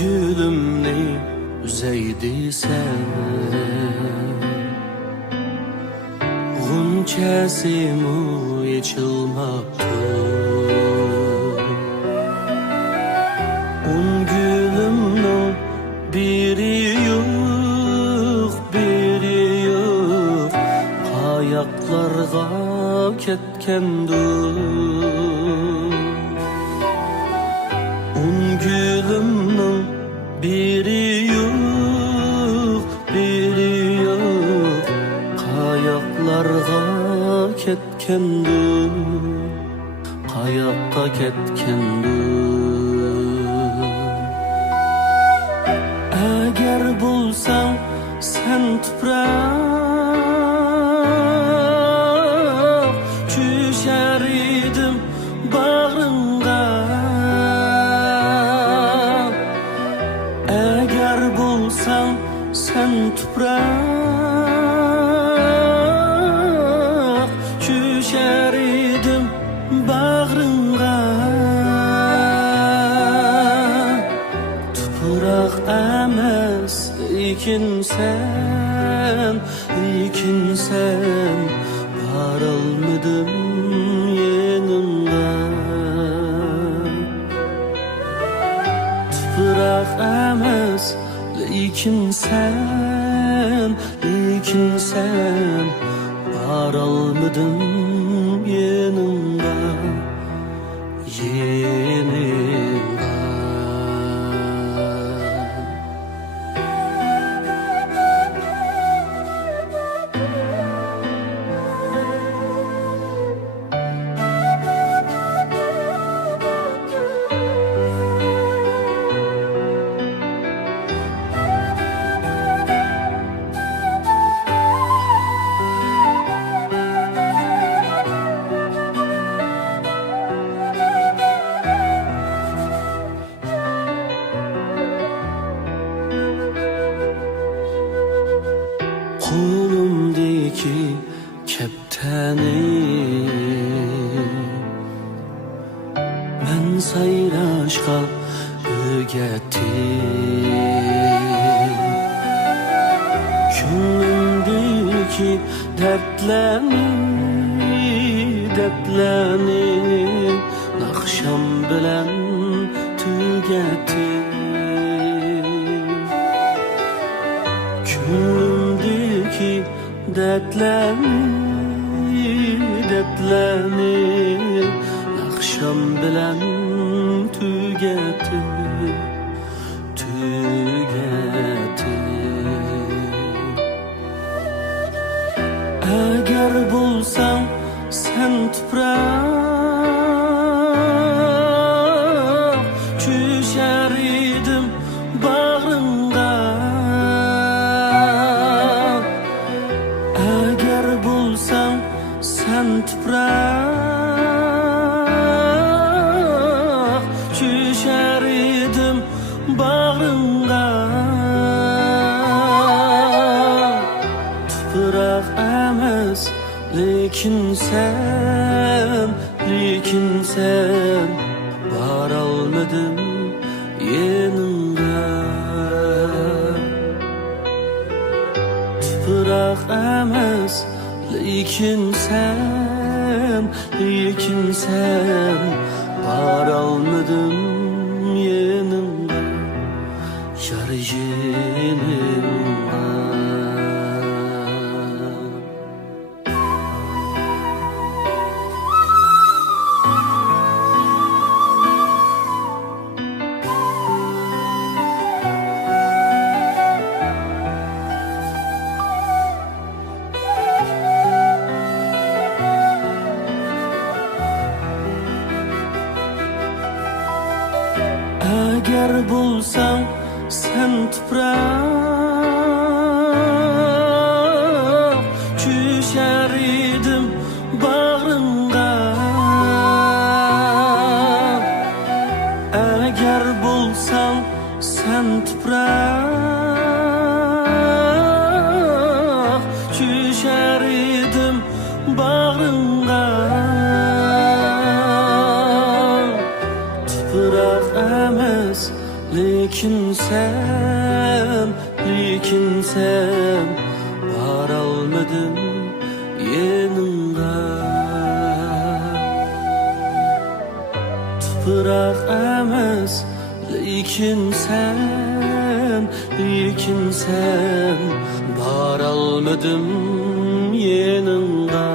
gülümni üzeydi sen, Gunçesimu içilmaptı. Gülümnün biri yok, biri yok, Kayaklarga ketkendir. Gülümnün biri yok, biri yok, Kayaklarga ketkendir, Kayakka ketkendir. Eğer bulsan sen tuprak, Düşer idim bağrınga. Eğer bulsan sen tuprak, Düşer idim bağrınga. Tuprak emes lekin sen baralmıdım yanımda. Tuprak emes lekin sen baralmıdım yanımda, yanımda. Kolumdaki kepteni ben sayraşka öğrettim. Gönlümdeki dertlerini nakşam bilen tügettim. Gönlümdeki dertlerini nakşam bilen tügettim. Eğer bulsan sen tuprak, Düşer idim bağrınga. Eğer bulsan sen tuprak, Düşer idim bağrınga. Tuprak emes lekin sen baralmıdım yanımda. Tuprak emes lekin sen baralmıdım yanımda, yar yanımda. Eğer bulsan sen tuprak, Düşer idim bağrınga. Eğer bulsan sen tuprak, Düşer idim bağrınga. Tuprak emes Lekin sen baralmadım yanınga. Tuproq emas, lekin sen baralmadım yanınga.